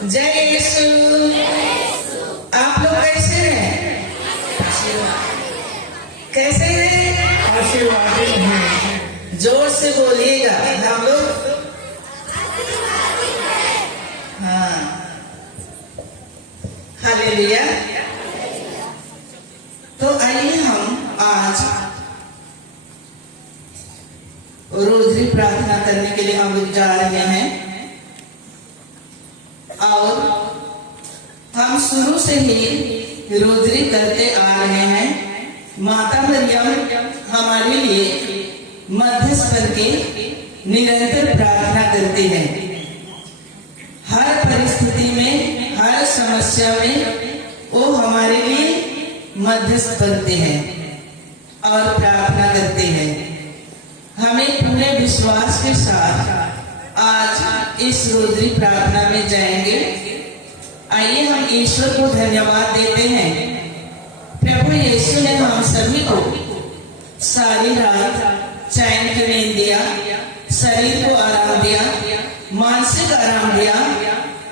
जय यीशु। आप लोग कैसे हैं? कैसे हैं? आशीर्वादी हैं। जोर से बोलिएगा। हम लोग हाँ, हालेलुया। तो आइए हम आज रोजरी प्रार्थना करने के लिए हम लोग जा रहे हैं और हम शुरू से ही रोजरी करते आ रहे हैं। माता मरियम हमारे लिए मध्यस्थ बन के निरंतर प्रार्थना करते हैं। हर परिस्थिति में, हर समस्या में वो हमारे लिए मध्यस्थ बनते हैं और प्रार्थना करते हैं। हमें पूरे विश्वास के साथ आज इस रोजरी प्रार्थना में जाएंगे। आइए हम ईश्वर को धन्यवाद देते हैं। प्रभु यीशु ने हम सभी को सारी रात चैन की नींद दिया, शरीर को आराम दिया, मानसिक आराम दिया।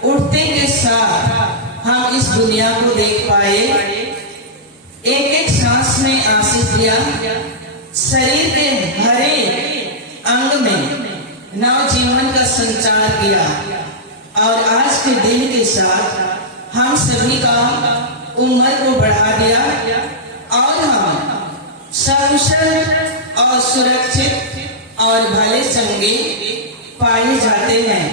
उठते के साथ हम इस दुनिया को देख पाए। एक एक सांस में आशीष दिया। शरीर के हरे अंग में नव जीवन का संचार किया और आज के दिन के साथ हम सभी का उम्र को बढ़ा दिया और हम सकुशल और सुरक्षित और भले चंगे पाए जाते हैं।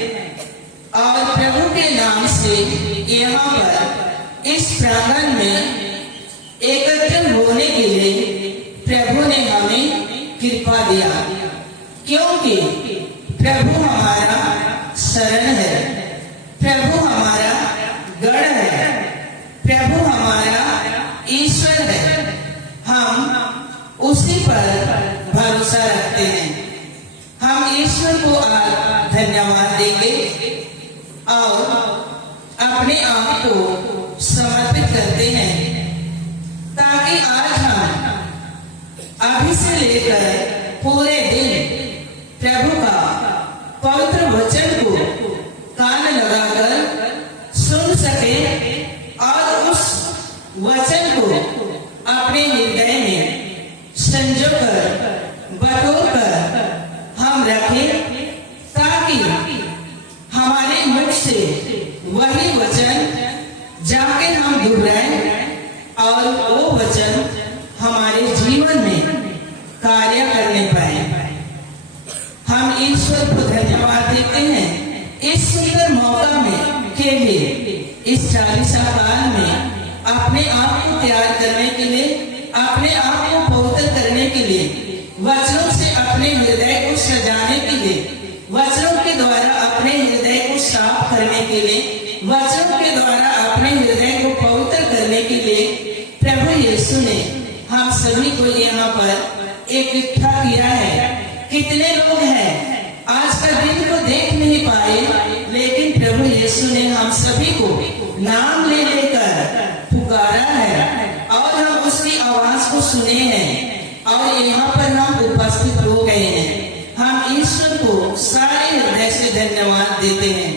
और प्रभु के नाम से यहाँ पर इस प्रांगण में एकत्र होने के लिए प्रभु ने हमें कृपा दिया, क्योंकि प्रभु हमारा शरण है, प्रभु हमारा गढ़ है, प्रभु हमारा ईश्वर है। हम उसी पर भरोसा रखते हैं। हम ईश्वर को आज धन्यवाद देंगे और अपने आप को समर्पित करते हैं, ताकि आज हम अभी से लेकर पूरे दिन प्रभु का पवित्र वचन को कान लगाकर सुन सके और उस वचन को अपने हृदय में संजो कर बटोर कर हम रखें, ताकि हमारे मुख से वही वचन जाके हम दोहराएं और वो वचन हमारे जीवन में कार्य करने पाए। हम ईश्वर को धन्यवाद देते हैं इस सुंदर मौका में के लिए, इस 40 काल में अपने आप को तैयार करने के लिए, अपने आप को पवित्र करने के लिए, वचनों से अपने हृदय को सजाने के लिए, वचनों के द्वारा अपने हृदय को साफ करने के लिए, वचनों के द्वारा अपने हृदय को पवित्र करने के लिए प्रभु यीशु ने हम सभी को यहाँ पर इकट्ठा किया है। कितने लोग हैं आज का दिन को देख नहीं पाए, लेकिन प्रभु यीशु ने हम सभी को नाम ले लेकर पुकारा है और हम उसकी आवाज को सुने हैं और यहाँ पर हम उपस्थित हो गए हैं। हम ईश्वर को सारे हृदय से धन्यवाद देते हैं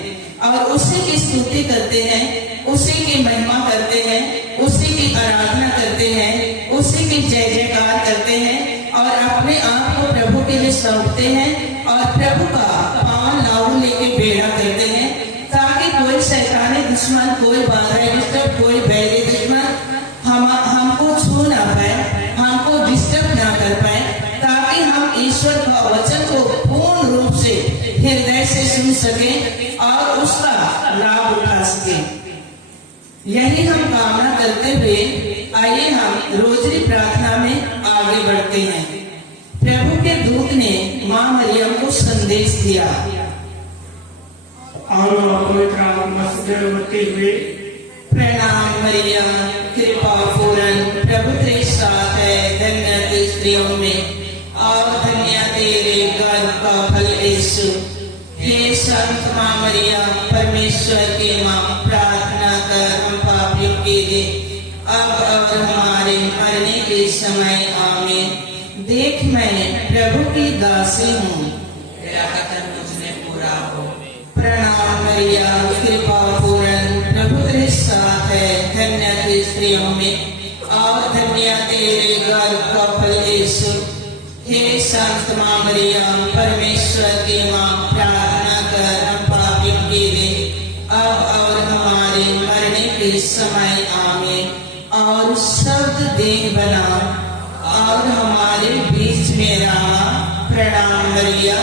और उसी की स्तुति करते हैं, उसी की महिमा करते हैं, उसी की आराधना करते हैं, उसी की जय जयकार करते हैं और अपने आप को प्रभु के लिए सौंपते हैं और प्रभु का पावन नाम लेके बेड़ा करते हैं, ताकि कोई शैतानी दुश्मन, कोई बाधा डिस्टर्ब, कोई बैरी दुश्मन हमको छू ना पाए, हमको डिस्टर्ब ना कर पाए, ताकि हम ईश्वर का वचन को पूर्ण रूप से हृदय से सुन सके और उसका लाभ उठा सके। यही हम कामना करते हुए आइए हम रोजरी प्रार्थना में आगे बढ़ते हैं। प्रभु के दूत ने माँ मरियम को संदेश दिया और पवित्र आत्मा से जलमती हुई, प्रणाम मरियम, कृपा पूर्ण, प्रभु तेरे साथ है, धन्य तू स्त्रियों में और धन्य तेरे गर्भ का फल यीशु। हे संत माँ मरियम, परमेश्वर की माँ, प्रार्थना कर हम पापियों के लिए अब और हमारे मरने के समय आमीन। देख मैं प्रभु की दासी हूँ, तेरा कथन मुझ में पूरा हो। प्रणाम मरियम, कृपा पूर्ण, मरियम में और धन्य तेरे गर्भ का फल यीशु। हे संत मां मरियम, परमेश्वर की मां, प्रार्थना कर हम पापियों के लिए अब और हमारे मरने के समय आमीन। और शब्द देह बना और हमारे बीच में रहा। प्रणाम मरिया,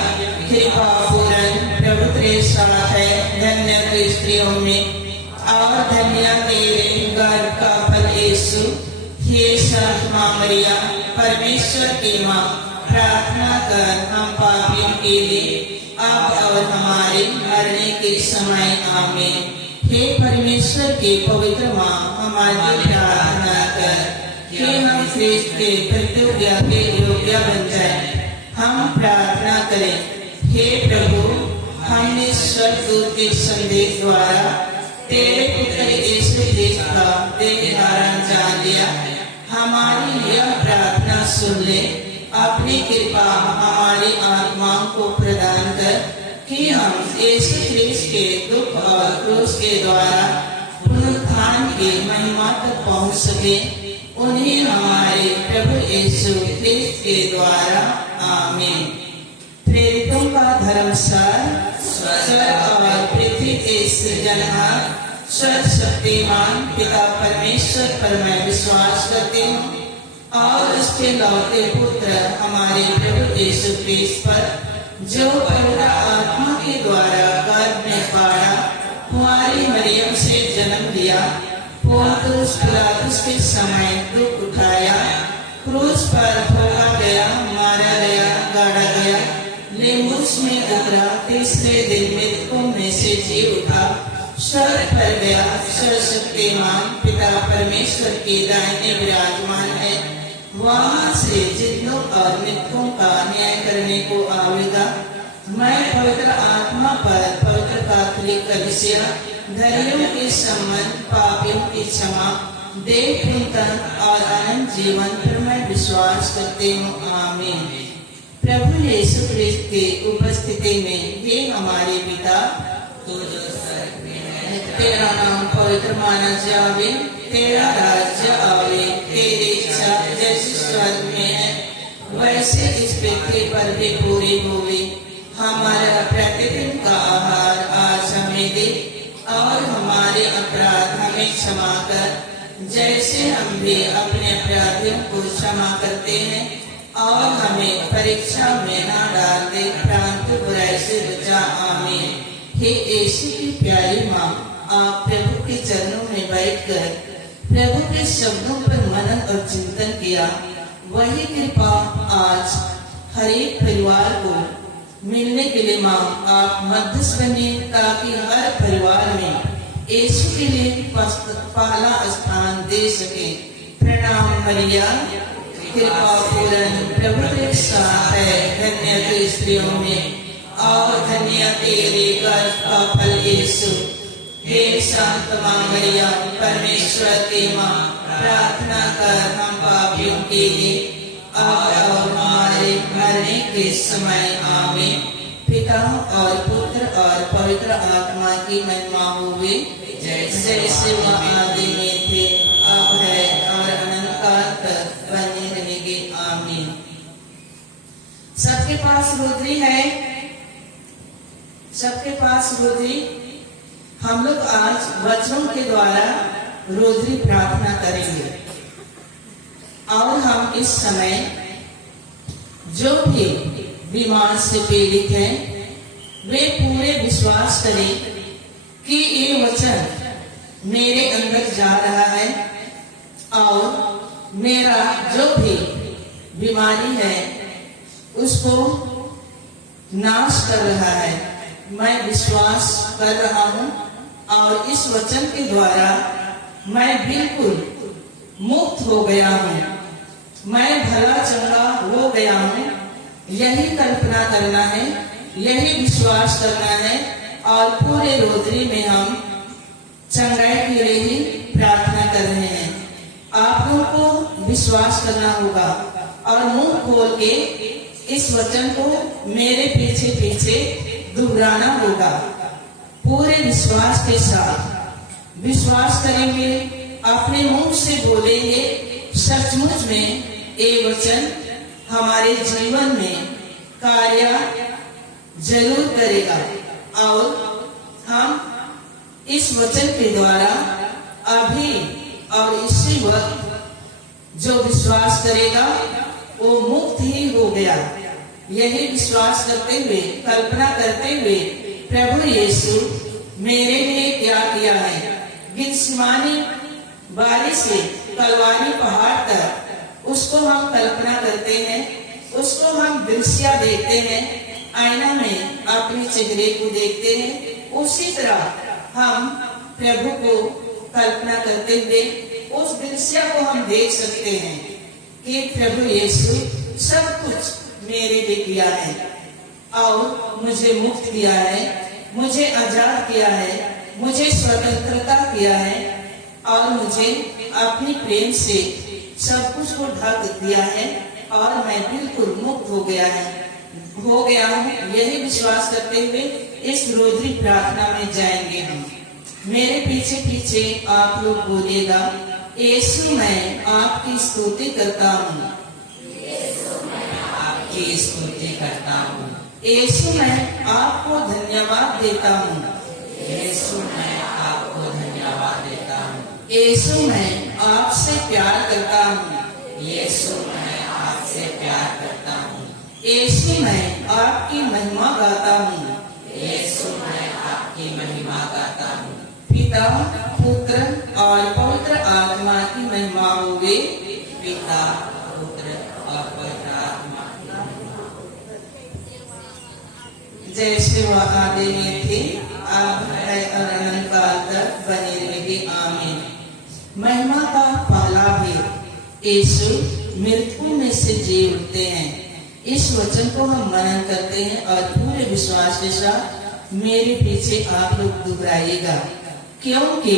कृपा पूर्ण, प्रभु तेरे साथ है, धन्य तू स्त्रियों में और धन्य तेरे गर्भ का फल यीशु। हे संत मां मरिया, परमेश्वर की मां, प्रार्थना कर हम पापियों के लिए अब और हमारे मरने के समय आमीन। हे परमेश्वर की पवित्र मां, हमारी प्रार्थना कर कि हम ख्रिस्त के प्रतिज्ञा के योग्य बन जाएं। हम प्रार्थना करें। हे प्रभु, हमने स्वर्गदूत के संदेश द्वारा तेरे पुत्र यीशु ख्रिस्त का देह धारण जान लिया। हमारी यह प्रार्थना सुन ले। अपनी कृपा हमारी आत्माओं को प्रदान कर कि हम यीशु ख्रिस्त के दुख और क्रूस के द्वारा पुनरुत्थान की महिमा तक पहुंच सके। उन्हें हमारे प्रभु यीशु ख्रिस्त के द्वारा आमीन। प्रेरितों का धर्मसार, स्वर्ग और पृथ्वी के सृजनहार, सर्वशक्तिमान पिता परमेश्वर पर मैं विश्वास करती हूँ और उसके लौटे पुत्र हमारे प्रभु यीशु ख्रिस्त पर जो पवित्र आत्मा के द्वारा गर्भ में पाया, कुंवारी मरियम से जन्म लिया, पोंतुस पिलातुस के समय दुख उठाया, क्रूस पर ठोका गया, मारा गया, गाड़ा गया, लिम्बुस में उतरा, तीसरे दिन मृतकों में से जी उठा, स्वर्ग पर गया, सर्वशक्तिमान पिता परमेश्वर के दाहिने विराजमान है। वहां से जिंदों और मृतकों का न्याय करने को आवेगा। मैं पवित्र आत्मा पर पवित्र कैथोलिक कलीसिया, धर्मियों के संबंध, पापियों की क्षमा, देह पुनरुत्थान और अनंत जीवन पर मैं विश्वास करती हूँ। आमीन। प्रभु यीशु ख्रिस्त की उपस्थिति में हे हमारे पिता, तू जो स्वर्ग में है, तेरा नाम पवित्र माना जावे, तेरा राज्य आवे, तेरी इच्छा जैसे स्वर्ग में है वैसे इस पृथ्वी पर भी पूरी होवे। हमारा प्रतिदिन का आहार आज हमें दे और हमारे अपराध हमें क्षमा कर जैसे हम भी अपने अपराधियों को क्षमा करते हैं, और हमें परीक्षा में ना डाल दे, परंतु बुराई से बचा। आमीन। हे यीशु की प्यारी माँ, आप प्रभु के चरणों में बैठकर प्रभु के शब्दों पर मनन और चिंतन किया। वही कृपा आज हर एक परिवार को मिलने के लिए माँ आप मध्यस्थ बनिए, ताकि हर परिवार में यीशु के लिए पहला स्थान दे सके। प्रणाम मरिया, कृपा पूर्ण, प्रभु तेरे साथ है, धन्य तू स्त्रियों में और धन्य तेरे गर्भ का फल यीशु। हे संत मां मरिया, परमेश्वर की मां, प्रार्थना कर हम पापियों के लिए और हमारे मरने के समय। आमीन। पिता और पुत्र और पवित्र आत्मा की महिमा हुए, जैसे वह आदि में थे, अब है और अनंत काल तक बने रहेंगे। आमीन। सबके पास रोजरी है, सबके पास रोजरी। हम लोग आज वचनों के द्वारा रोजरी प्रार्थना करेंगे और हम इस समय जो भी बीमार से पीड़ित हैं वे पूरे विश्वास करें कि ये वचन मेरे अंदर जा रहा है और मेरा जो भी बीमारी है उसको नाश कर रहा है। मैं विश्वास कर रहा हूँ और इस वचन के द्वारा मैं बिल्कुल मुक्त हो गया हूँ, मैं भला चंगा हो गया हूँ। यही कल्पना करना है, यही विश्वास करना है और पूरे रोजरी में हम चंगाई के लिए ही प्रार्थना कर रहे हैं। आप लोगों को विश्वास करना होगा और मुंह खोल के इस वचन को मेरे पीछे पीछे दोहराना होगा। पूरे विश्वास के साथ विश्वास करेंगे अपने मुंह से बोलेंगे, सचमुच में ये वचन हमारे जीवन में कार्य जरूर करेगा और हम इस वचन के द्वारा अभी और इसी वक्त जो विश्वास करेगा वो मुक्त ही हो गया। यही विश्वास करते हुए, कल्पना करते हुए, प्रभु यीशु मेरे लिए क्या किया है, गित्सेमानी बारी से कलवारी पहाड़ तक, उसको हम कल्पना करते हैं, उसको हम दृश्य देखते हैं, आईना में अपने चेहरे को देखते हैं। उसी तरह हम प्रभु को कल्पना करते हुए उस दृश्य को हम देख सकते हैं कि प्रभु यीशु सब कुछ मेरे लिए किया है और मुझे मुक्त किया है, मुझे आजाद किया है, मुझे स्वतंत्रता किया है और मुझे अपनी प्रेम से सब कुछ को ढक दिया है और मैं बिल्कुल मुक्त हो गया हूँ। यही विश्वास करते हुए इस रोजरी प्रार्थना में जाएंगे हम। मेरे पीछे पीछे आप लोग बोलिएगा, यीशु मैं आपकी स्तुति करता हूँ, आपकी स्तुति करता हूँ। यीशु मैं आपको धन्यवाद देता हूँ, यीशु मैं आपको धन्यवाद देता हूँ। यीशु मैं आपसे प्यार करता हूँ, यीशु मैं आपसे प्यार करता हूँ। यीशु मैं आपकी महिमा गाता हूँ, यीशु मैं आपकी महिमा गाता हूँ। पिता पुत्र और पवित्र आत्मा की महिमा होवे। पिता पुत्र और पवित्र आत्मा जैसे वह आदि में थे, अब है और अनंत काल तक बने रहेंगे, आमीन। महिमा का पहला भेद, यीशु मृत्यु में से जी उठते हैं। इस वचन को हम मनन करते हैं और पूरे विश्वास के साथ मेरे पीछे आप लोग दोहराइएगा, क्योंकि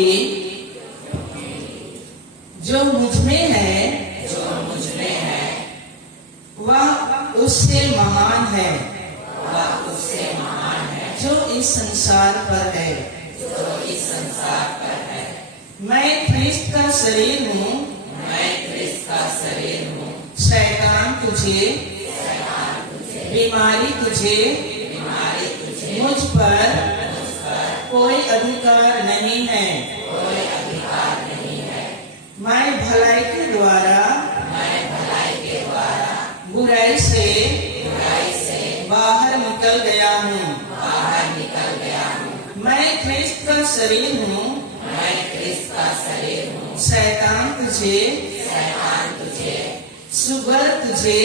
जो मुझ में है, वह उससे महान है, वह उससे महान है जो इस संसार पर है। जो इस संसार पर है। मैं ख्रिस्त का शरीर हूँ, मैं ख्रिस्त का शरीर हूँ। शैतान तुझे, बीमारी तुझे, मुझ पर कोई अधिकार नहीं है। मैं भलाई के द्वारा बुराई से बाहर निकल गया हूँ। मैं ख्रिस्त का शरीर हूँ, शैतान तुझे, सुगर तुझे,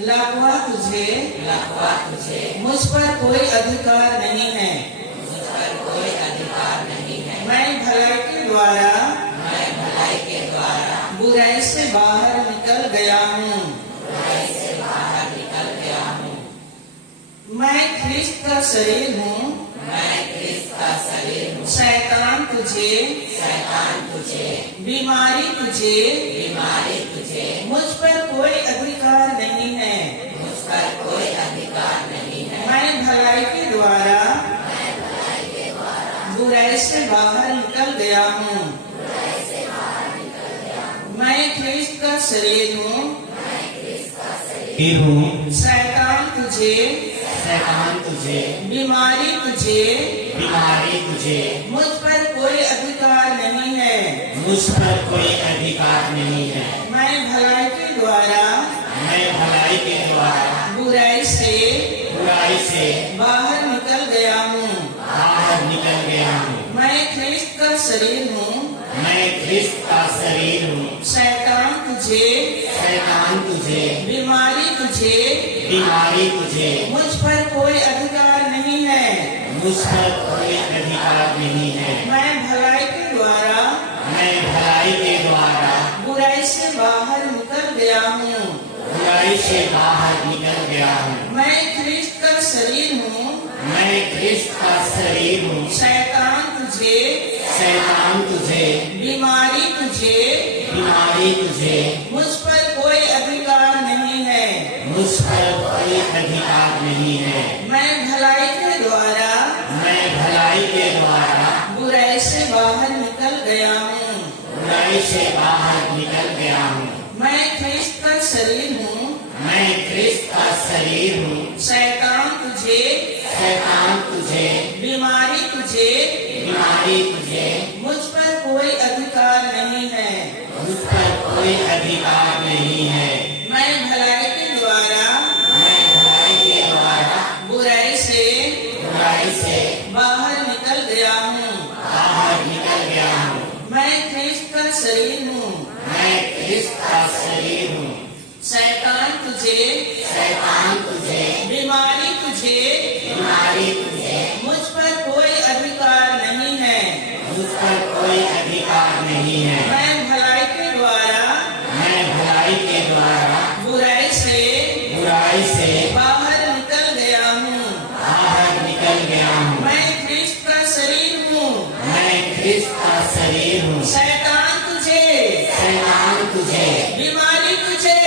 लकवा तुझे, मुझ पर कोई अधिकार नहीं है। मैं भलाई के द्वारा बुराई से बाहर निकल गया हूँ। मैं ख्रिस्त का शरीर हूँ, शैतान तुझे, बीमारी तुझे, मुझ पर कोई अधिकार नहीं है। मैं भलाई के द्वारा बुराई से बाहर निकल गया हूँ। मैं ख्रिस्त का शरीर हूँ, शैतान तुझे, बीमारी तुझे, मुझ पर कोई अधिकार नहीं है। मुझ पर कोई अधिकार नहीं है। मैं भलाई के द्वारा बुराई से बाहर निकल गया हूँ। मैं ख्रिस्त का शरीर हूँ, शैतान तुझे, बीमारी तुझे, मुझ पर कोई अधिकार नहीं है। मुझ पर कोई अधिकार नहीं है। मैं भलाई के द्वारा बुराई से बाहर निकल गया हूँ। मैं ख्रिस्त का शरीर हूँ, शैतान तुझे, बीमारी तुझे, मुझ पर कोई अधिकार नहीं है। मुझ पर कोई अधिकार नहीं है। मैं भलाई के द्वारा बुराई से बुराई से बाहर निकल गया बुराई से बाहर निकल गया हूँ। मैं ख्रिस्त का शरीर हूँ, मैं ख्रिस्त का शरीर हूँ। शैतान तुझे, शैतान तुझे, बीमारी तुझे, बीमारी तुझे, मुझ पर कोई अधिकार नहीं है। मुझ पर कोई अधिकार नहीं है। मैं भलाई के द्वारा, मैं भलाई के द्वारा बुराई से बुराई से बाहर निकल गया हूँ। बाहर निकल गया हूँ। मैं ख्रिस्त का शरीर हूँ, मैं ख्रिस्त का शरीर हूँ। शैतान तुझे, शैतान तुझे, बीमारी तुझे, बीमारी तुझे, मुझ पर कोई अधिकार नहीं है। मुझ पर कोई अधिकार नहीं है। मैं भलाई के द्वारा, मैं भलाई के द्वारा बुराई से बुराई से बाहर निकल गया हूँ। बाहर निकल गया हूँ। मैं ख्रिस्त का शरीर हूँ, मैं ख्रिस्त का शरीर हूँ। शैतान तुझे, शैतान तुझे, बीमारी तुझे,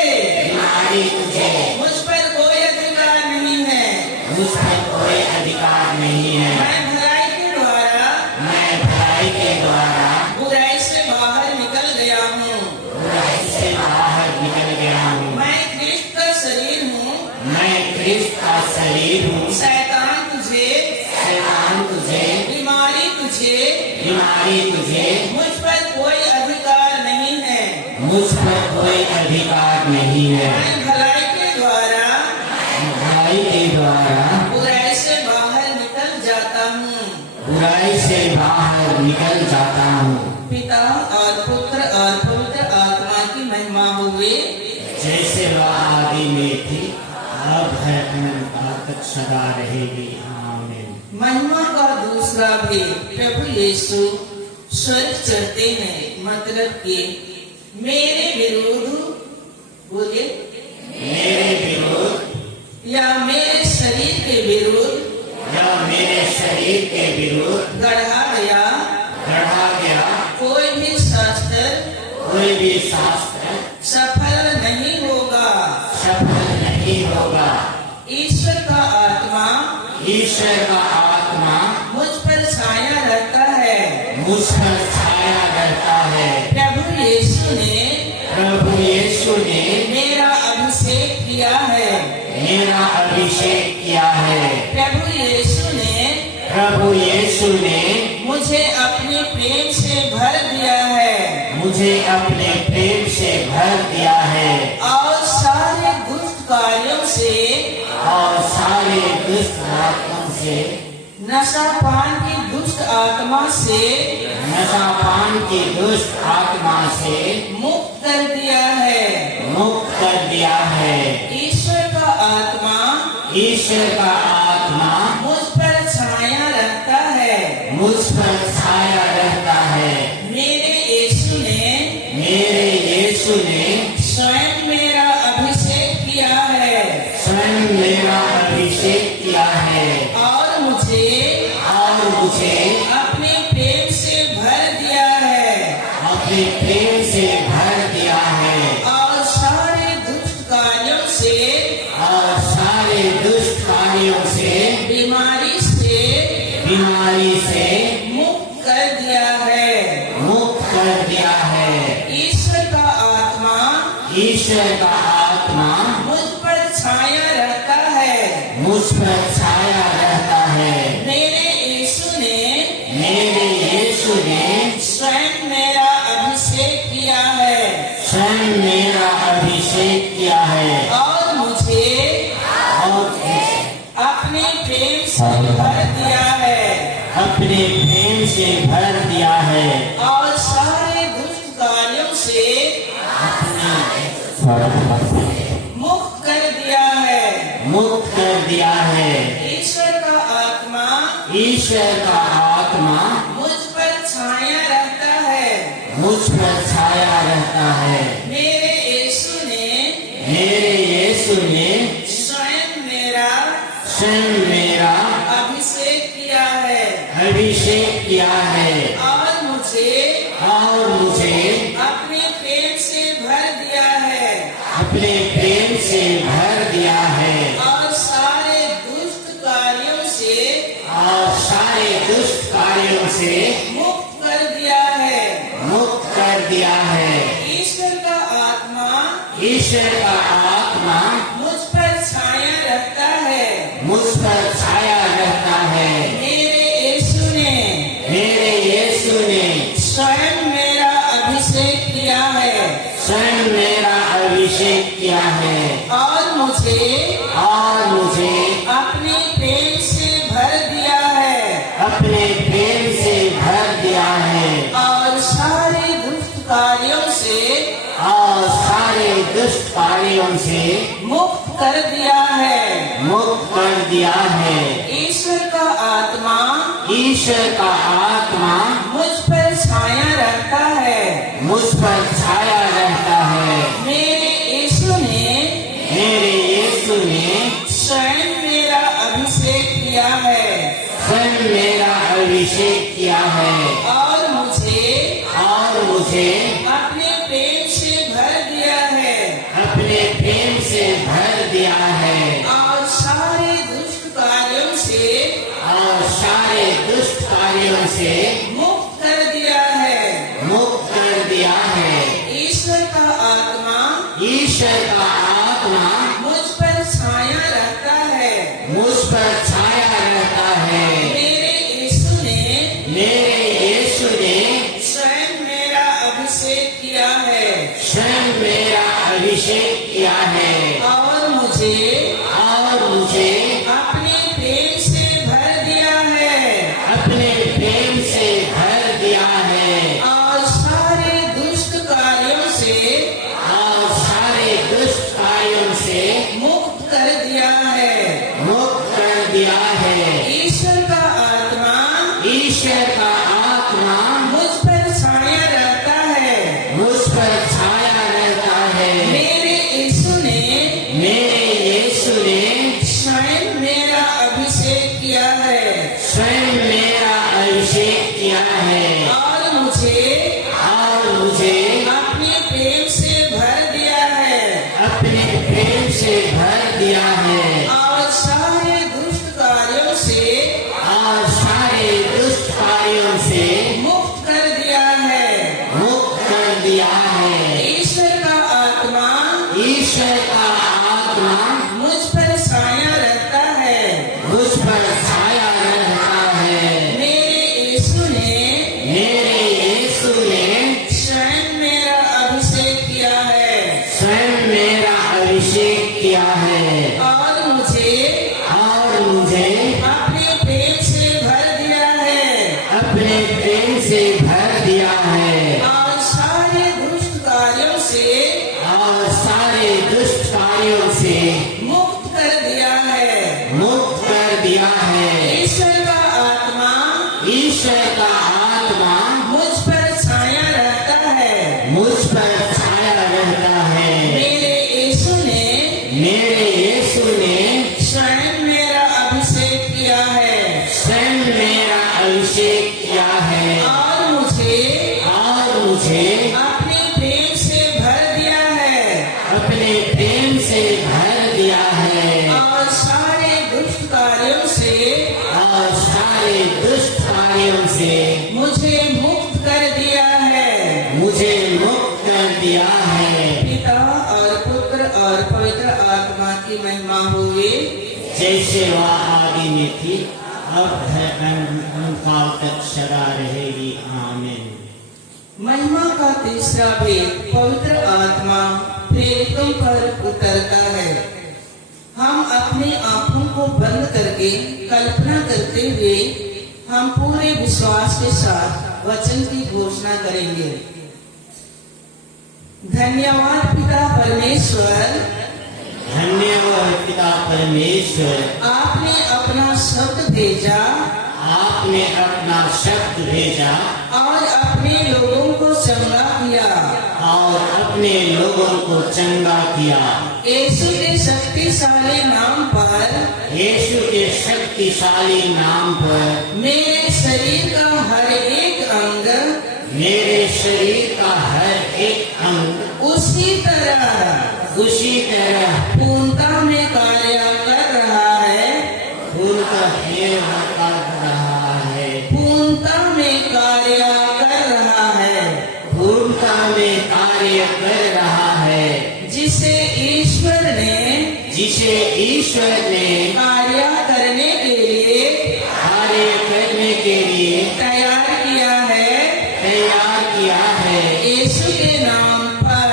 बीमारी तुझे, मुझ पर कोई अधिकार नहीं है। मुझ पर कोई अधिकार नहीं है। मैं भलाई के द्वारा, मैं भलाई के द्वारा बुराई से बाहर निकल गया हूँ। बुराई से बाहर निकल गया हूँ। मैं ख्रिस्त का शरीर हूँ, मैं ख्रिस्त का शरीर हूँ। शैतान तुझे, शैतान तुझे, बीमारी तुझे, बीमारी तुझे, मुझ पर कोई अधिकार नहीं है। मुझ पर कोई अधिकार नहीं है। मैं भलाई के द्वारा, भलाई के द्वारा बुराई से बाहर निकल जाता हूँ। बुराई से बाहर निकल जाता हूँ। पिता और पुत्र और पवित्र आत्मा की महिमा हुए, जैसे वह आदि में थी, अब है, अनंत तक सदा रहेगी। आमीन। महिमा का दूसरा भेद, प्रभु यीशु स्वर्ग चढ़ते हैं, मतलब कि मेरे विरुद्ध, बोलिए, मेरे विरुद्ध या मेरे शरीर के विरुद्ध या मेरे शरीर के विरुद्ध गढ़ा गया गढ़ा गया कोई भी शास्त्र कोई भी शास्त्र सफल नहीं होगा। सफल नहीं होगा। ईश्वर का आत्मा ईश्वर का आत्मा मुझ पर छाया रहता है। मुझ पर छाया रहता है। प्रभु यीशु ने प्रभु यीशु ने मेरा अभिषेक किया है। मेरा अभिषेक किया है। प्रभु यीशु ने प्रभु यीशु ने मुझे अपने प्रेम से भर दिया है मुझे अपने प्रेम से भर दिया है और सारे दुष्ट कार्यों से, और सारे दुष्ट आत्मा से, नशा पान की दुष्ट आत्मा से नशापान की दुष्ट आत्मा से मुक्त कर दिया है। मुक्त कर दिया है। ईश्वर का आत्मा ईश्वर का आत्मा मुझ पर छाया रहता है। मुझ पर छाया रहता है। मेरे यीशु ने मेरे यीशु ने स्वयं मेरा अभिषेक किया है स्वयं मेरा अभिषेक किया है और मुझे अपने प्रेम से भर दिया है अपने प्रेम से भर दिया है और सारे दुष्ट कार्यों से, और सारे दुष्ट कार्यों से, बीमारी से मुक्त कर दिया है। मुक्त कर दिया है। ईश्वर का आत्मा ईश्वर का आत्मा मुझ पर छाया रहता है। मुझ पर छाया रहता है। मेरे यीशु ने स्वयं मेरा अभिषेक किया है स्वयं मेरा अभिषेक किया है और मुझे और अपने प्रेम से भर दिया है अपने प्रेम से भर दिया है और सारे दुष्ट कार्यों से मुक्त कर दिया है। मुक्त कर दिया है। ईश्वर का आत्मा ईश्वर का आत्मा मुझ पर छाया रहता है। मुझ पर छाया रहता है। मेरे यीशु ने स्वयं मेरा अभिषेक किया है अभिषेक किया है और मुझे अपने प्रेम से भर दिया है अपने प्रेम से भर दिया है और सारे दुष्ट कार्यों से मुक्त मुक्त कर दिया है। मुक्त कर दिया है। ईश्वर का आत्मा ईश्वर का आत्मा मुझ पर छाया रहता है। मुझ पर छाया रहता है। मेरे यीशु ने मेरे यीशु ने स्वयं मेरा अभिषेक किया है स्वयं मेरा अभिषेक किया है और मुझे अपने प्रेम से भर दिया है अपने प्रेम से भर दिया है और सारे दुष्ट कार्यों से मुक्त कर दिया है। मुक्त कर दिया है। ईश्वर का आत्मा मुझ पर छाया रहता है। मुझ पर छाया रहता है। मेरे यीशु ने स्वयं मेरा अभिषेक किया है स्वयं मेरा अभिषेक किया है और मुझे अपने प्रेम से भर दिया है और सारे दुष्ट कार्यों से मुक्त कर दिया है। ईश्वर का आत्मा मुझ पर छाया रहता है। मुझ पर छाया रहता है। मेरे यीशु ने स्वयं मेरा अभिषेक किया है स्वयं मेरा अभिषेक किया है और मुझे अपने प्रेम से भर दिया है अपने प्रेम से भर दिया है और सारे दुष्ट कार्यों से मुक्त कर दिया है। ईश्वर का आत्मा मुझ पर छाया रहता है। मुझ पर छाया रहता है। मेरे यीशु ने स्वयं मेरा अभिषेक किया है स्वयं मेरा अभिषेक किया है और मुझे अपने प्रेम से भर दिया है अपने प्रेम से भर दिया है और सारे दुष्ट कार्यों से मुक्त कर दिया है। ईश्वर का आत्मा मुझ पर छाया रहता है। मुझ पर छाया रहता है। मेरे यीशु ने स्वयं मेरा अभिषेक किया है स्वयं मेरा अभिषेक किया है और मुझे अपने प्रेम से भर दिया है अपने प्रेम से भर दिया है और सारे दुष्ट कार्यों से मुक्त कर दिया है। ईश्वर का आत्मा मुझ पर छाया रहता है। मुझ पर छाया रहता है। मेरे यीशु ने स्वयं मेरा अभिषेक किया है स्वयं मेरा अभिषेक किया है और मुझे अपने प्रेम से भर दिया है अपने प्रेम से भर दिया है और सारे दुष्ट कार्यों से मुझे मुक्त कर दिया है। पिता और पुत्र और पवित्र आत्मा की महिमा हुए जैसे वह आदि में थी अब है अनंतकाल तक सदा रहेगी। आमीन। महिमा का तीसरा भेद पवित्र आत्मा प्रेरितों पर उतरता है। हम अपनी आंखों को बंद करके कल्पना करते हुए हम पूरे विश्वास के साथ वचन की घोषणा करेंगे। धन्यवाद पिता परमेश्वर, धन्यवाद पिता परमेश्वर, आपने अपना शब्द भेजा और अपने लोगों को चंगा किया। यीशु के शक्तिशाली नाम पर मेरे शरीर का हर एक अंग उसी तरह पूर्णता में कार्य कर रहा है। पूर्णता में कार्य कर रहा है। ईश्वर ने कार्य करने के लिए तैयार किया है यीशु के नाम पर,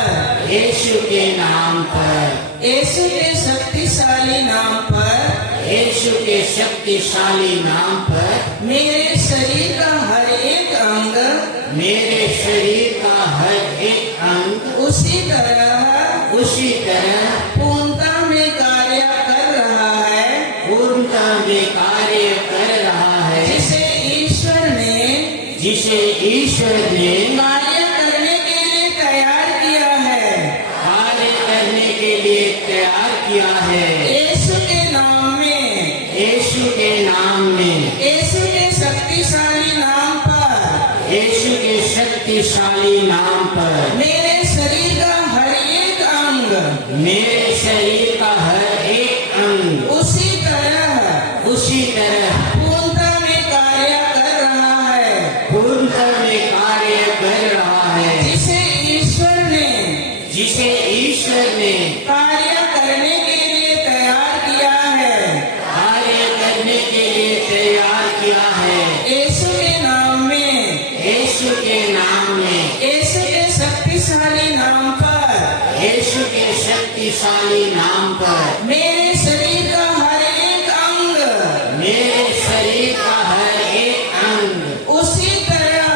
यीशु के नाम पर, यीशु के शक्तिशाली नाम पर, यीशु के शक्तिशाली नाम पर मेरे शरीर का हर एक अंग मेरे शरीर का हर एक अंग उसी तरह पूर्णता में कार्य कर रहा है, पूर्णता में कार्य कर रहा है, जिसे ईश्वर ने कार्य करने के लिए तैयार किया है। कार्य करने के लिए तैयार किया है। यीशु के नाम में, यीशु के नाम में, यीशु के शक्तिशाली नाम पर, यीशु के शक्तिशाली नाम पर मेरे शरीर का हर एक अंग मेरे शरीर का हर एक अंग उसी तरह पूर्णता में कार्य कर रहा है, पूर्णता में कार्य कर रहा है, जिसे ईश्वर ने कार्य करने के लिए तैयार किया है। कार्य करने के लिए तैयार किया है। यीशु के नाम में, यीशु के नाम में, यीशु के शक्तिशाली नाम पर, यीशु के शक्तिशाली नाम पर मेरे शरीर का हर एक अंग मेरे शरीर का हर एक अंग उसी तरह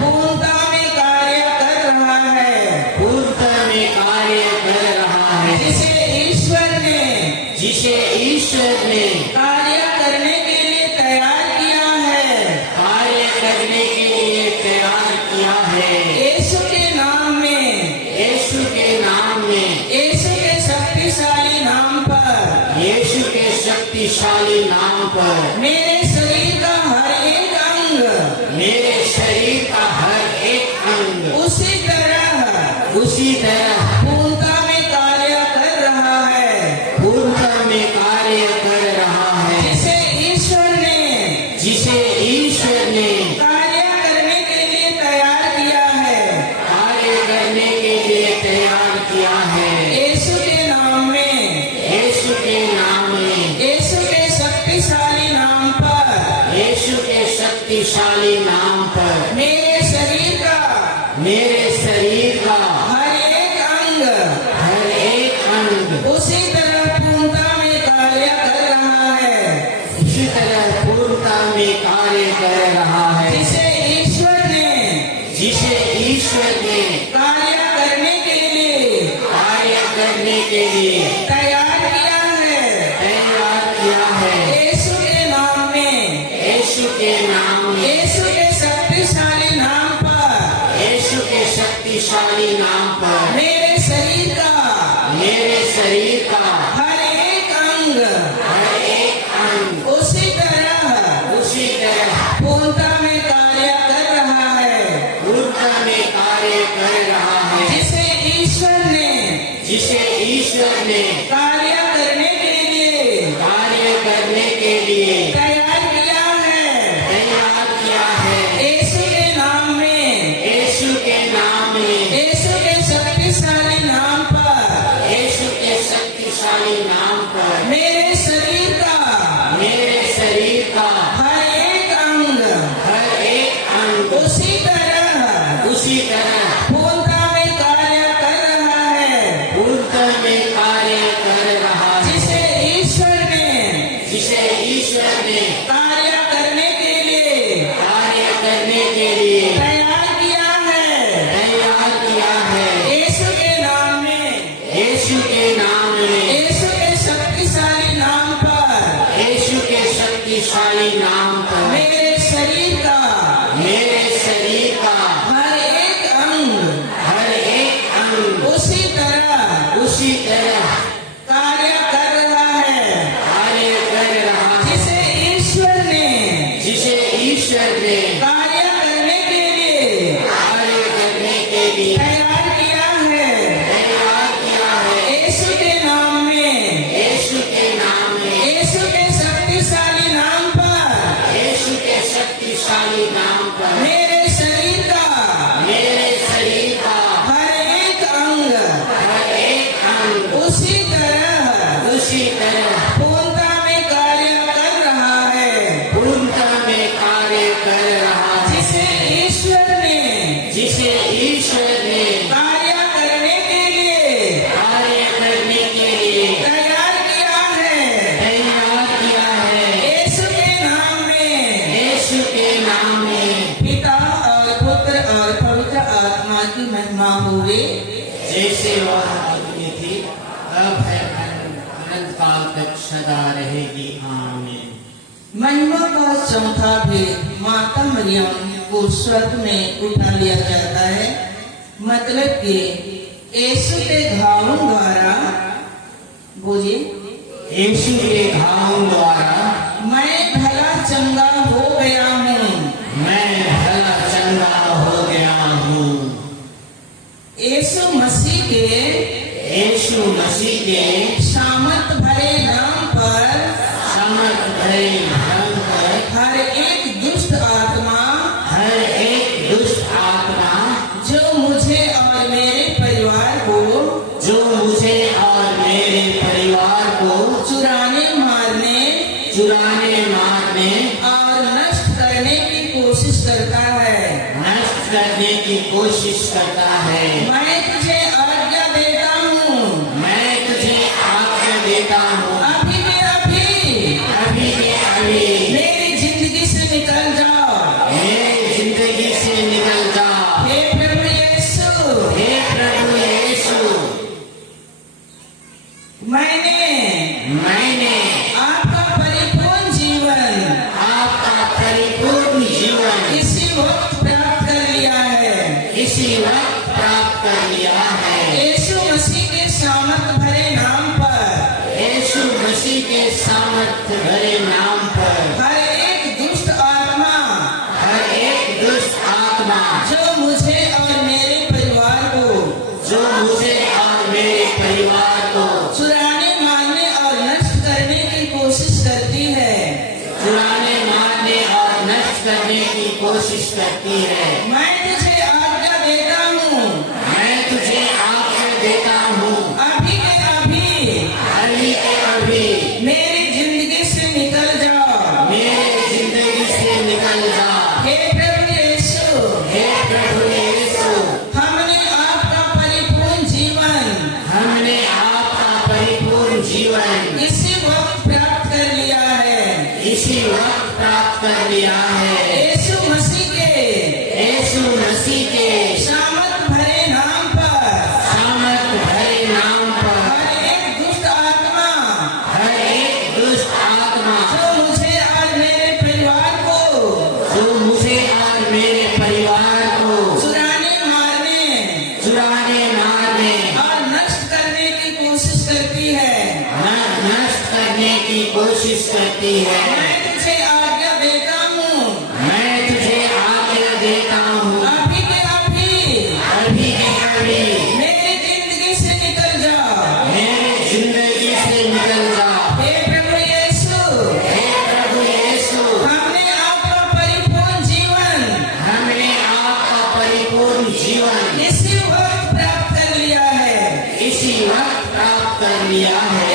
पूर्णता में कार्य कर रहा है, पूर्णता में कार्य कर रहा है, जिसे ईश्वर ने कार्य करने के लिए तैयार किया है। कार्य करने के लिए तैयार किया है। यीशु के नाम में, यीशु के नाम में, यीशु के शक्तिशाली नाम पर, यीशु के शक्तिशाली नाम पर मेरे शरीर का हर एक अंग मेरे शरीर का हर एक अंग उसी तरह पूर्णता में कार्य कर रहा है, पूर्णता में कार्य कर रहा है, जिसे ईश्वर ने कार्य करने के लिए तैयार किया है। कार्य करने के लिए तैयार किया है। यीशु के नाम में, यीशु के नाम में, यीशु के शक्तिशाली नाम पर, यीशु के शक्तिशाली नाम पर मेरे शरीर का हर एक अंग उसी तरह पूर्णता में कार्य कर रहा है, उसी तरह पूर्णता में कार्य कर रहा है, जिसे ईश्वर ने कार्य करने के लिए तैयार किया है। यीशु के नाम में, यीशु के नाम में, यीशु के शक्तिशाली नाम पर, यीशु के शक्तिशाली नाम पर मेरे शरीर का हर एक अंग उसी तरह पूर्णता में कार्य कर रहा है, पूर्णता में कार्य कर रहा है, जिसे ईश्वर ने कार्य करने के लिए तैयार किया है। यीशु के नाम में, यीशु के नाम में, यीशु के शक्तिशाली नाम पर, यीशु के शक्तिशाली नाम पर मेरे शरीर का हर एक अंग उसी तरह पूर्णता में कार्य कर रहा है, पूर्णता में कार्य कर रहा है, जिसे ईश्वर ने कार्य करने के लिए तैयार किया है। यीशु के नाम में, यीशु के नाम में, यीशु के शक्तिशाली नाम पर, यीशु के शक्तिशाली नाम पर मेरे शरीर का हर एक अंग उसी तरह कार्य कर रहा है, कार्य कर रहा है, जिसे ईश्वर ने कार्य करने के लिए तैयार किया है। यीशु के नाम में, यीशु के शक्तिशाली नाम पर, यीशु के शक्तिशाली नाम पर मेरे शरीर का हर एक अंग हर एक अंग उसी तरह जैसे वह आदि थी अब है अनंत काल तक सदा रहेगी आमीन। महिमा का चौथा भेद, माता मरियम को स्वर्ग में उठा लिया जाता है। मतलब कि यीशु के घावों द्वारा, बोलिए, यीशु के घावों द्वारा मैं भला चंगा हो गया हूँ। मैं भला चंगा हो गया हूँ। यीशु मसीह के सामर्थ भरे नाम पर सामर्थ भरे नाम पर हर एक दुष्ट आत्मा जो मुझे और मेरे परिवार को चुराने मारने और नष्ट करने की कोशिश करता है। मैं तुझे आज्ञा देता हूँ, अभी के अभी मेरी जिंदगी से निकल जाओ। हे प्रभु यीशु, मैंने आपका परिपूर्ण जीवन इसी वक्त प्राप्त कर लिया है। यीशु मसीह के सामर्थ भरे नाम पर हर एक दुष्ट आत्मा जो मुझे और मेरे परिवार को चुराने मारने और नष्ट करने की कोशिश करती है। मैं तुझे आज्ञा देता हूँ, अभी के अभी मेरी जिंदगी से निकल जाओ। हे प्रभु यीशु, हमने आपका परिपूर्ण जीवन इसी वक्त प्राप्त कर लिया है। यीशु मसीह के सामर्थ भरे नाम पर हर एक दुष्ट आत्मा जो मुझे और मेरे परिवार को चुराने मारने और नष्ट करने की कोशिश करती है। मैं तुझे आज्ञा देता हूँ, अभी के अभी मेरी जिंदगी से निकल जाओ। हे प्रभु यीशु, हमने आपका परिपूर्ण जीवन इसी वक्त प्राप्त कर लिया है।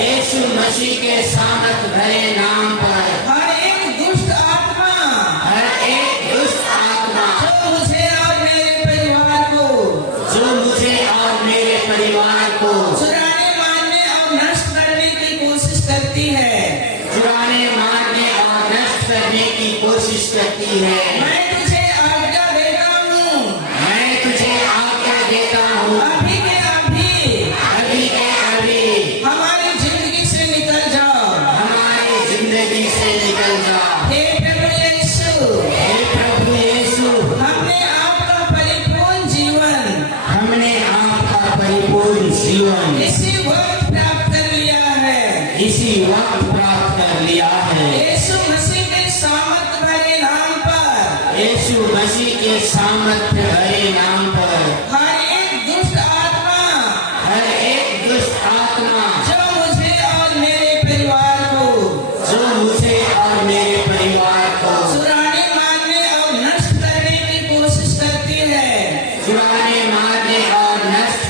यीशु मसीह के सामर्थ भरे नाम पर हर एक दुष्ट आत्मा जो मुझे और मेरे परिवार को चुराने मारने और नष्ट करने की कोशिश करती है। मैं तुझे आज्ञा देता हूँ, अभी के अभी हमारी जिंदगी से निकल जाओ। हे प्रभु यीशु, हमने आपका परिपूर्ण जीवन इसी वक्त प्राप्त कर लिया है। यीशु मसीह के सामर्थ भरे नाम पर हर एक दुष्ट आत्मा जो मुझे और मेरे परिवार को चुराने मारने और नष्ट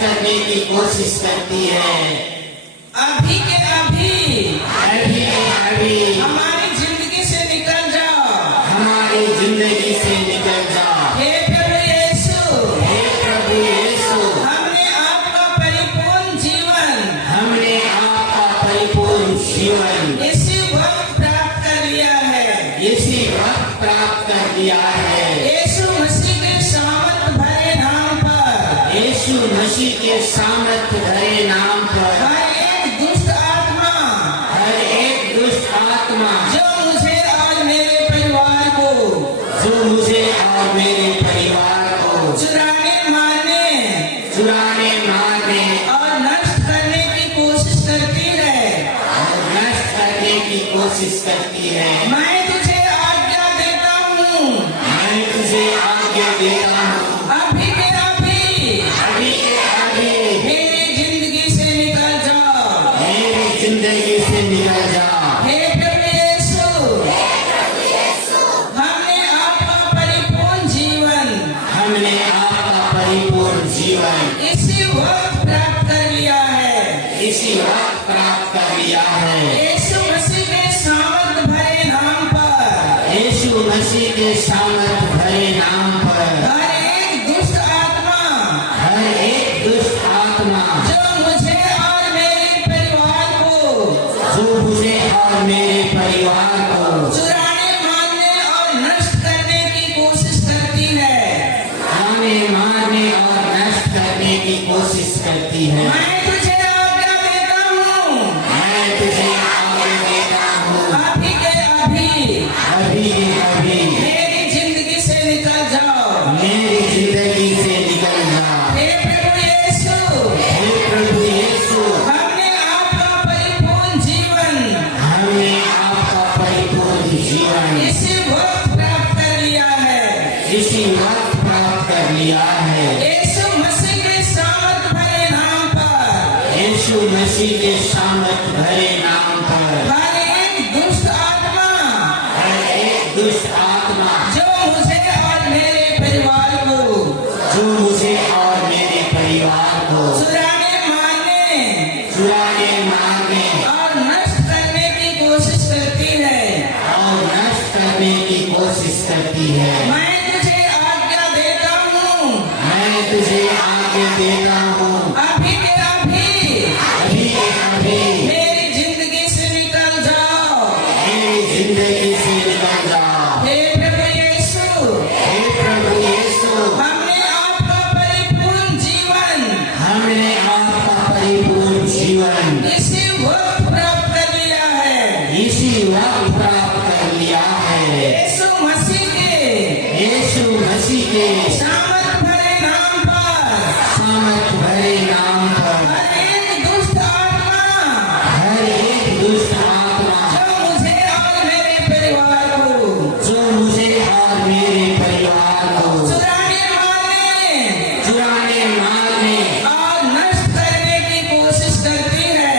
करने की कोशिश करती है। अभी के अभी हमारी मसीह के सामर्थ्य भरे नाम पर हर एक दुष्ट आत्मा हर एक दुष्ट आत्मा जो मुझे और मेरे परिवार को जो मुझे और मेरे परिवार को चुराने, मारने मारने और नष्ट करने की कोशिश करती है, और नष्ट करने की कोशिश करती है, मैं तुझे आज्ञा देता हूँ, मैं तुझे आज्ञा देता हूँ अभी के अभी अभी के अभी मेरी जिंदगी से निकल जाओ। मेरी जिंदगी से निकल जा। हे प्रभु यीशु, हमने आपका परिपूर्ण जीवन हमने आपका परिपूर्ण जीवन इसी वक्त प्राप्त कर लिया है। इसी वक्त प्राप्त कर लिया है। यीशु मसीह के सामर्थ भरे नाम पर यीशु मसीह के सामर्थ भरे नाम पर हर एक दुष्ट आत्मा हर एक दुष्ट आत्मा जो मुझे और मेरे परिवार को जो मुझे और मेरे परिवार को चुराने, मारने और नष्ट करने की कोशिश करती है, आने मारने और नष्ट करने की कोशिश करती है, मैं तुझे आज्ञा देता हूँ, मैं तुझे आज्ञा देता हूँ अभी के अभी अभी के अभी मेरी जिंदगी से निकल जाओ। मेरी जिंदगी से निकल जा। हे प्रभु यीशु, हे प्रभु यीशु, हमने आपका परिपूर्ण जीवन हमने आपका परिपूर्ण जीवन इसी वक्त प्राप्त कर लिया है। इसी वक्त प्राप्त कर लिया है। यीशु मसीह के सामर्थ भरे नाम पर यीशु मसीह के सामर्थ भरे नाम पर हर एक दुष्ट आत्मा हर एक दुष्ट आत्मा जो मुझे और मेरे परिवार को जो मुझे और मेरे परिवार को चुराने, मारने और नष्ट करने की कोशिश करती है, और नष्ट करने की कोशिश करती है, मैं तुझे आज्ञा देता हूँ, मैं तुझे आज्ञा देता हूँ अभी के अभी अभी के अभी मेरी जिंदगी से निकल जाओ। मेरी जिंदगी से निकल जा। हे प्रभु यीशु, हे प्रभु यीशु, हमने आपका परिपूर्ण जीवन हमने आपका परिपूर्ण जीवन इसी वक्त प्राप्त कर लिया है। इसी वक्त प्राप्त कर लिया है। यीशु मसीह के यीशु मसीह के सामर्थ भरे नाम पर सामर्थ भरे नाम पर हर एक दुष्ट आत्मा हर एक दुष्ट आत्मा जो मुझे और मेरे परिवार को जो मुझे और मेरे परिवार को चुराने, मारने और नष्ट करने की कोशिश करती है,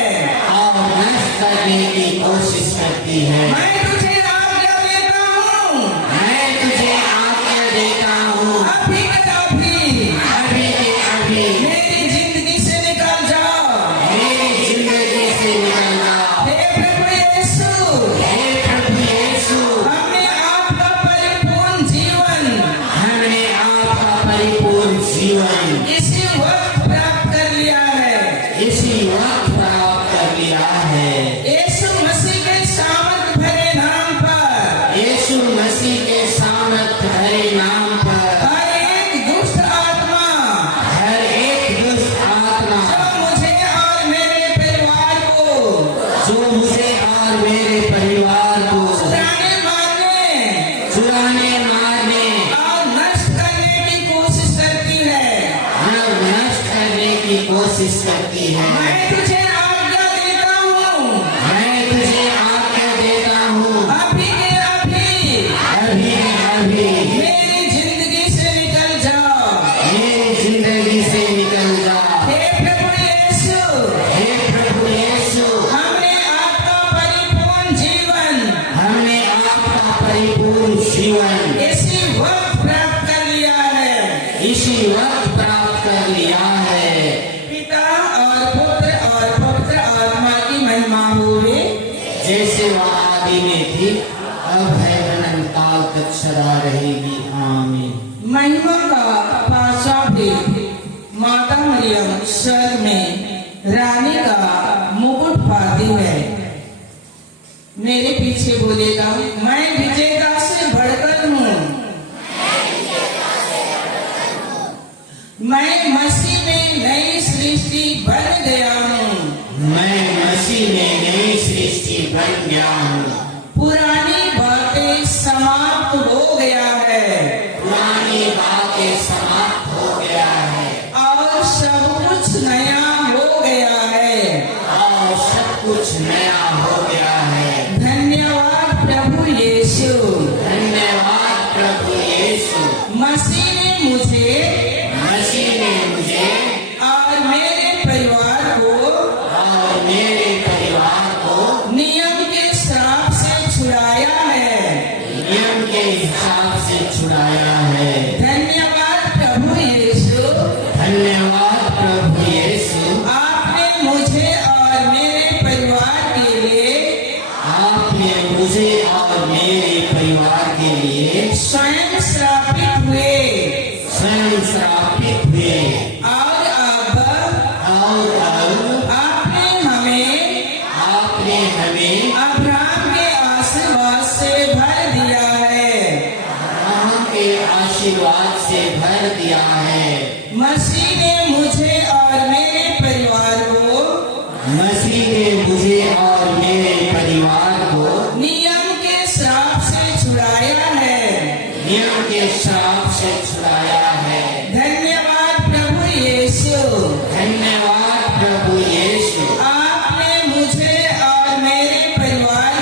और नष्ट करने की कोशिश करती है, मैं तुझे आज्ञा देता हूँ, मैं तुझे आज्ञा देता हूँ अभी के अभी अभी के अभी मेरी जिंदगी से निकल जाओ। मेरी जिंदगी से निकल जा। हे प्रभु यीशु, हे प्रभु यीशु, हमने आपका परिपूर्ण जीवन हमने आपका परिपूर्ण जीवन इसी वक्त प्राप्त कर लिया है। इसी वक्त प्राप्त कर लिया है। यीशु मसीह के सामर्थ भरे नाम पर यीशु मसीह के सामर्थ भरे नाम पर हर एक दुष्ट आत्मा हर एक दुष्ट आत्मा जो मुझे और मेरे परिवार को जो मुझे और मेरे परिवार को चुराने, मारने और नष्ट करने की कोशिश करती है, नष्ट करने की कोशिश करती है, मैं तुझे आज्ञा देता हूँ, मैं तुझे आज्ञा देता हूँ अभी के अभी अभी के अभी मेरी जिंदगी से निकल जाओ। मेरी जिंदगी से निकल जा। हे प्रभु यीशु, हे प्रभु यीशु, हमने आपका परिपूर्ण जीवन हमने आपका परिपूर्ण जीवन इसी वक्त प्राप्त कर लिया है। इसी वक्त प्राप्त कर लिया है। पिता और पुत्र और पवित्र आत्मा की महिमा होवे, जैसे वह आदि में थी अब है अनंत काल तक सदा रहेगी। आमीन। महिमा का पांचवा भेद, माता मरियम स्वर्ग में रानी का मुकुट पाती है। मेरे पीछे बोलेगा, मैं विजेता से बढ़कर हूँ, मैं मसीह में नई यीशु। धन्यवाद प्रभु यीशु। मसीह ने मुझे और मेरे परिवार को नियम के श्राप से छुड़ाया है। हिसाब से छुड़ाया है। धन्यवाद प्रभु यीशु। धन्यवाद प्रभु यीशु। आपने मुझे और मेरे परिवार के लिए स्वयं श्रापित हुए और अब आपने हमें अब्राहम के आशीर्वाद से भर दिया है। मसीह ने मुझे और मेरे परिवार को नियम के श्राप से छुड़ाया है। धन्यवाद प्रभु यीशु। धन्यवाद प्रभु यीशु। आपने मुझे और मेरे परिवार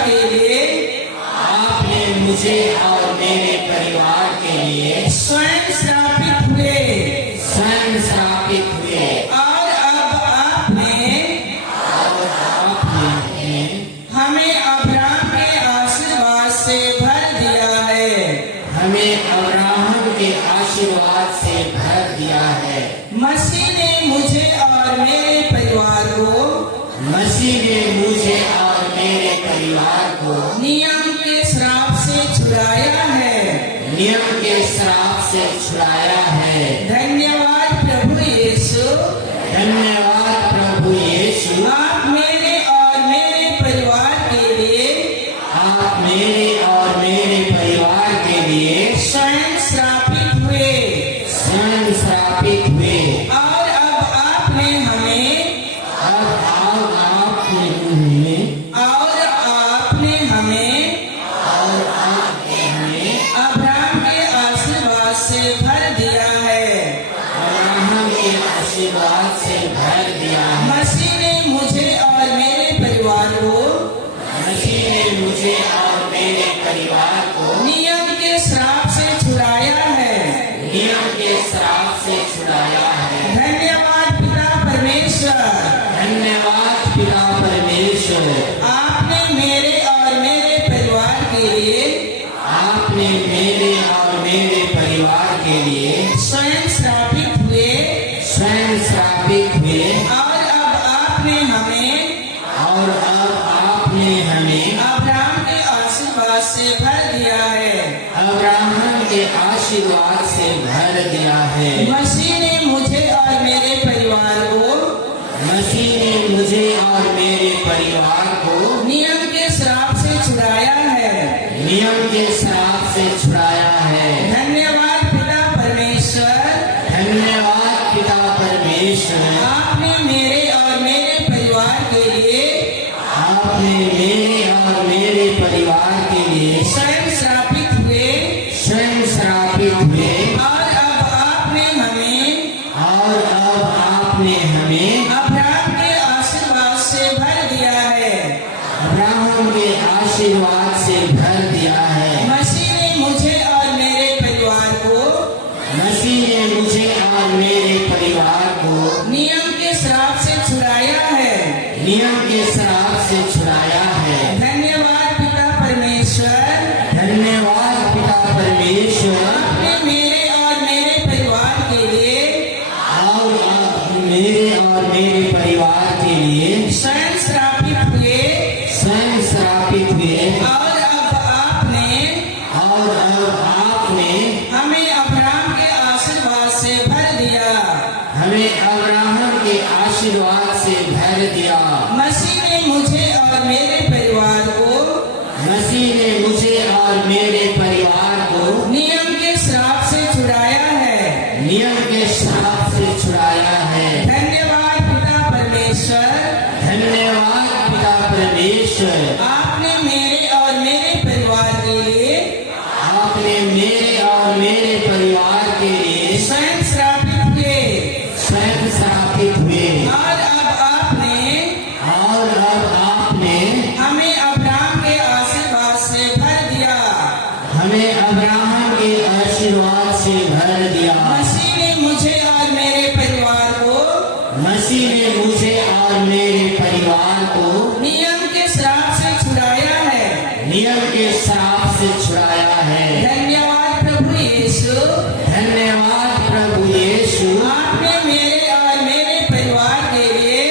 के लिए स्वयं श्रापित हुए और अब आपने हमें अब्राहम के आशीर्वाद से भर दिया है। मसीह ने मुझे और मेरे परिवार को नियम के श्राप से छुड़ाया है। धन्यवाद प्रभु यीशु। धन्यवाद प्रभु यीशु। आप मेरे और मेरे परिवार के लिए स्वयं श्रापित हुए और अब आपने हमें अब्राहम के आशीर्वाद से भर दिया है। मसीह ने मुझे और मेरे परिवार को नियम के श्राप से छुड़ाया है। धन्यवाद पिता परमेश्वर। आपने मेरे और मेरे परिवार के लिए स्वयं श्रापित हुए और अब आपने हमें अब्राहम के आशीर्वाद से भर दिया है। मसीह ने मुझे और मेरे परिवार को नियम के श्राप से छुड़ाया है। धन्यवाद पिता परमेश्वर। आपने मेरे और मेरे परिवार के लिए स्वयं श्रापित हुए और अब आपने हमें अब्राहम के आशीर्वाद से भर दिया है। मसीह ने मुझे और मेरे परिवार को नियम के श्राप से छुड़ाया है। धन्यवाद पिता परमेश्वर। आपने मेरे और मेरे परिवार के लिए स्वयं श्रापित हुए और अब आपने हमें अब्राहम के आशीर्वाद से भर दिया। मसीह ने मुझे और मेरे परिवार को नियम के श्राप से छुड़ाया है। धन्यवाद पिता परमेश्वर। आपने मेरे और मेरे परिवार के लिए स्वयं श्रापित हुए और अब आपने हमें अब्राहम के आशीर्वाद से भर दिया। हमें अब्राहम के आशीर्वाद से भर दिया। मसीह ने मुझे और मेरे परिवार को मसीह ने मुझे और मेरे परिवार को नियम के श्राप से छुड़ाया है। नियम के श्राप से छुड़ाया है। धन्यवाद प्रभु यीशु, धन्यवाद प्रभु यीशु। आपने मेरे और मेरे परिवार के लिए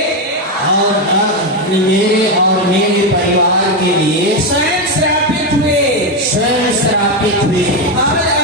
और मेरे परिवार के लिए स्वयं श्रापित हुए स्वयं श्रापित हुए और